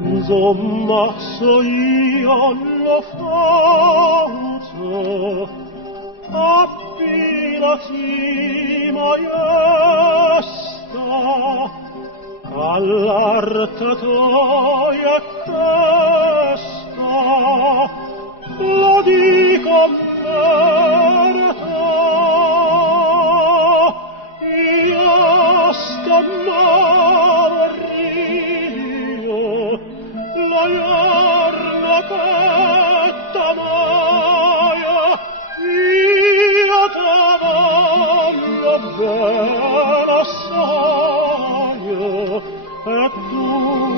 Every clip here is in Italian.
Insomma, so io lo faccio, appena cima esta, all'arte toia questa, lo dico per te, io sto morendo, la giorna che t'amaia, io te voglio bene assai, e tu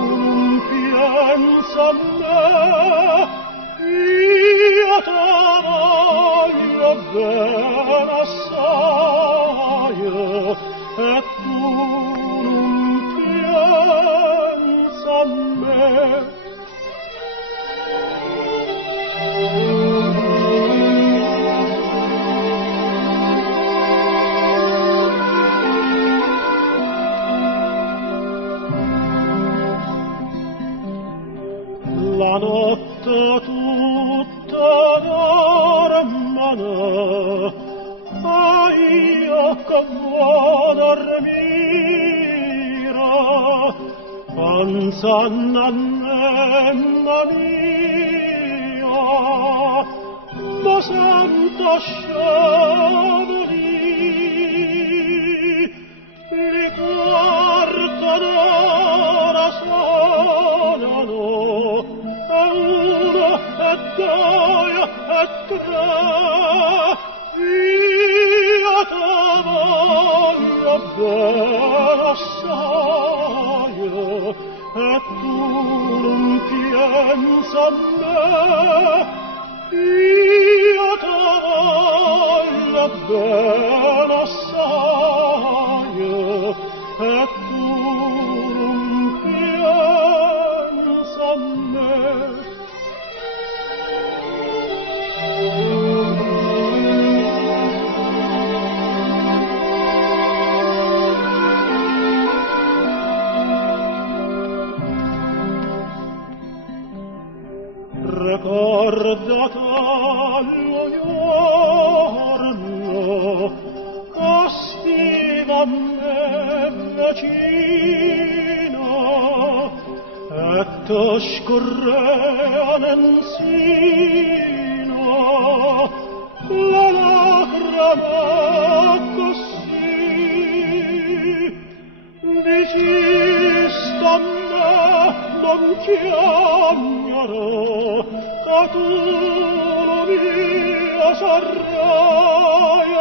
non pensa a me, io te voglio bene assai, e tu non pensa a me. La notte tutta dormano, ma io che vuoi dormire, pensando a nonna mia, ma santa sciavoli, li quarta d'ora sonano, uno e due e tre, io te voglio bene assai, e tu non pensa a me, io te voglio bene assai, e tu non pensa a me. Ricordate lo giorno che stiva a me vicino e te scorreano insino la lacrima così. Dicesti a me non chiamerò, che tu mia sarai,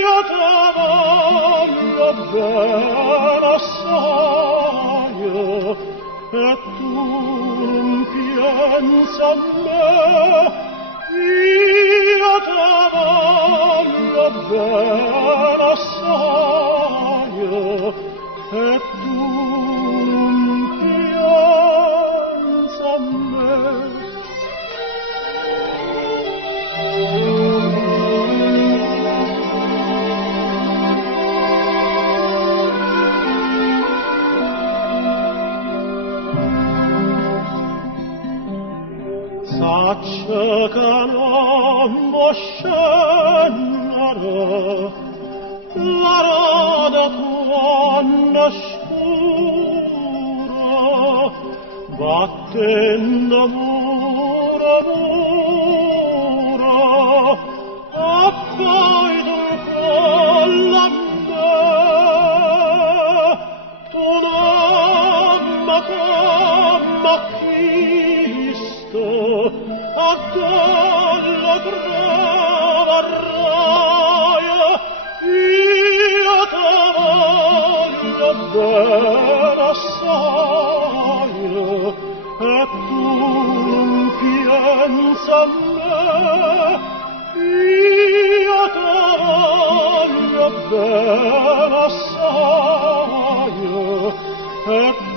io te voglio bene assai, e tu non pensa a me, io te voglio bene assai, e tu non pensa a me. Sacce che non può scendere la rada quando scura, battendo muro muro, appoi tu colla a me, tu non m'ha Cristo, a quella trova raia, io te voglio bene assai, e tu non pensa a me, io te voglio bene assai, et